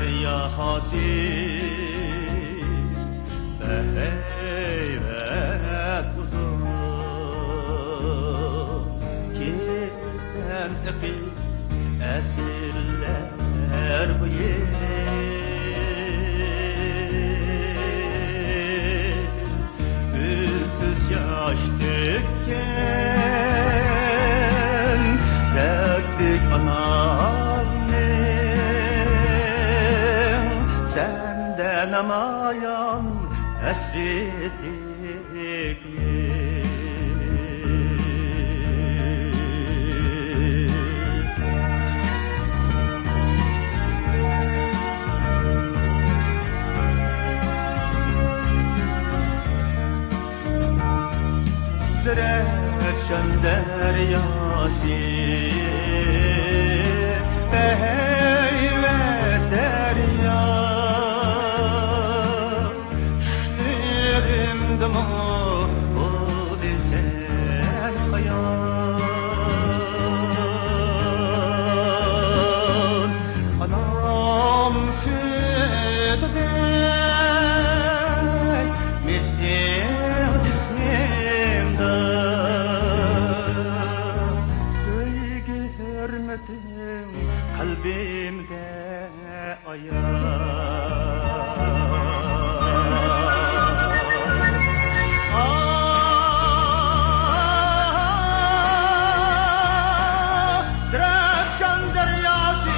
deryası beyret uzun Kim epey esirler bu Ünsüz yaş dökken Döktük anamın Senden amayan hasretlik Zerefşan deryası Beyvet derya Düşlerimde mu o desen hayat Anam sütü ben Mehter cismimde Sevgi hürmetim kalbimde Zerefşan deryası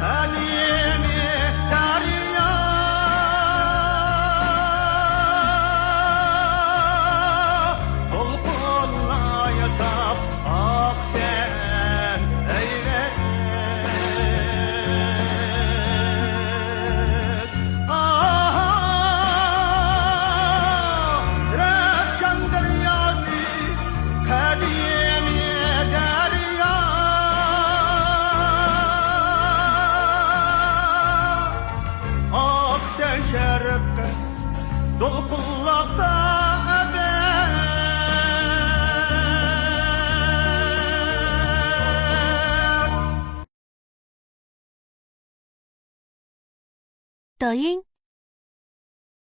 Halimi derya Dolkunla yazap aksen eylet Zerefşan deryası Halimi derya Aksen şerefte dolkunlakta ebed 抖音。